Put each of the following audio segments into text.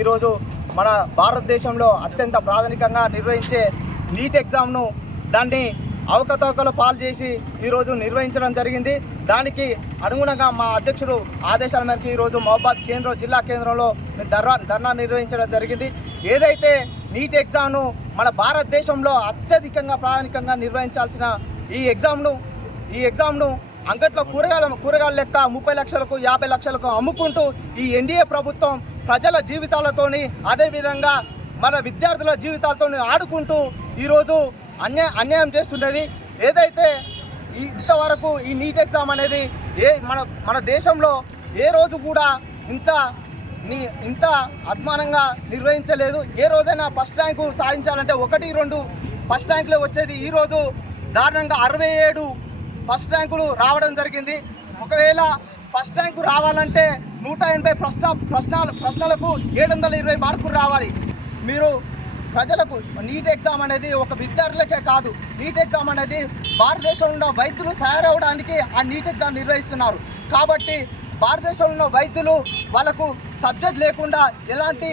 ఈరోజు మన భారతదేశంలో అత్యంత ప్రాథమికంగా నిర్వహించే నీట్ ఎగ్జామ్ను దాన్ని అవకతవకల పాలు చేసి ఈరోజు నిర్వహించడం జరిగింది. దానికి అనుగుణంగా మా అధ్యక్షుడు ఆదేశాల మేరకు ఈరోజు మహబాద్ జిల్లా కేంద్రంలో ధర్నా నిర్వహించడం జరిగింది. ఏదైతే నీట్ ఎగ్జామ్ను మన భారతదేశంలో అత్యధికంగా ప్రాథమికంగా నిర్వహించాల్సిన ఈ ఎగ్జామ్ను అంగట్లో కూరగాయల లెక్క 30 లక్షలకు 50 లక్షలకు అమ్ముకుంటూ ఈ ఎన్డీఏ ప్రభుత్వం ప్రజల జీవితాలతోని అదేవిధంగా మన విద్యార్థుల జీవితాలతో ఆడుకుంటూ ఈరోజు అన్యాయం చేస్తున్నది. ఏదైతే ఇంతవరకు ఈ నీట్ ఎగ్జామ్ అనేది మన దేశంలో ఏ రోజు కూడా ఇంత అద్మానంగా నిర్వహించలేదు. ఏ రోజైనా ఫస్ట్ ర్యాంకు సాధించాలంటే 1-2 ఫస్ట్ ర్యాంకులే వచ్చేది. ఈరోజు దారుణంగా 67 ఫస్ట్ ర్యాంకులు రావడం జరిగింది. ఒకవేళ ఫస్ట్ ర్యాంకు రావాలంటే 180 ప్రశ్నలకు 720 మార్కులు రావాలి. మీరు ప్రజలకు నీట్ ఎగ్జామ్ అనేది ఒక విద్యార్థులకే కాదు, నీట్ ఎగ్జామ్ అనేది భారతదేశంలో ఉన్న వైద్యులు తయారవడానికి ఆ నీట్ ఎగ్జామ్ నిర్వహిస్తున్నారు. కాబట్టి భారతదేశంలో ఉన్న వైద్యులు వాళ్ళకు సబ్జెక్ట్ లేకుండా ఎలాంటి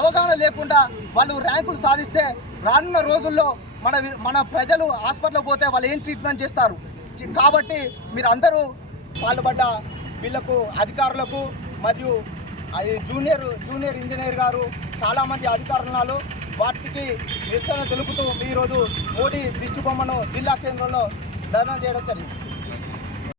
అవగాహన లేకుండా వాళ్ళు ర్యాంకులు సాధిస్తే రానున్న రోజుల్లో మన ప్రజలు హాస్పిటల్కి పోతే వాళ్ళు ఏం ట్రీట్మెంట్ చేస్తారు. కాబట్టి మీరు అందరూ పాల్పడ్డ వీళ్ళకు అధికారులకు మరియు జూనియర్ ఇంజనీర్ గారు చాలామంది అధికారులు వాటికి నిరసన తెలుపుతూ ఈరోజు మోడీ దిష్టిబొమ్మను జిల్లా కేంద్రంలో ధర్నా చేయడం జరిగింది.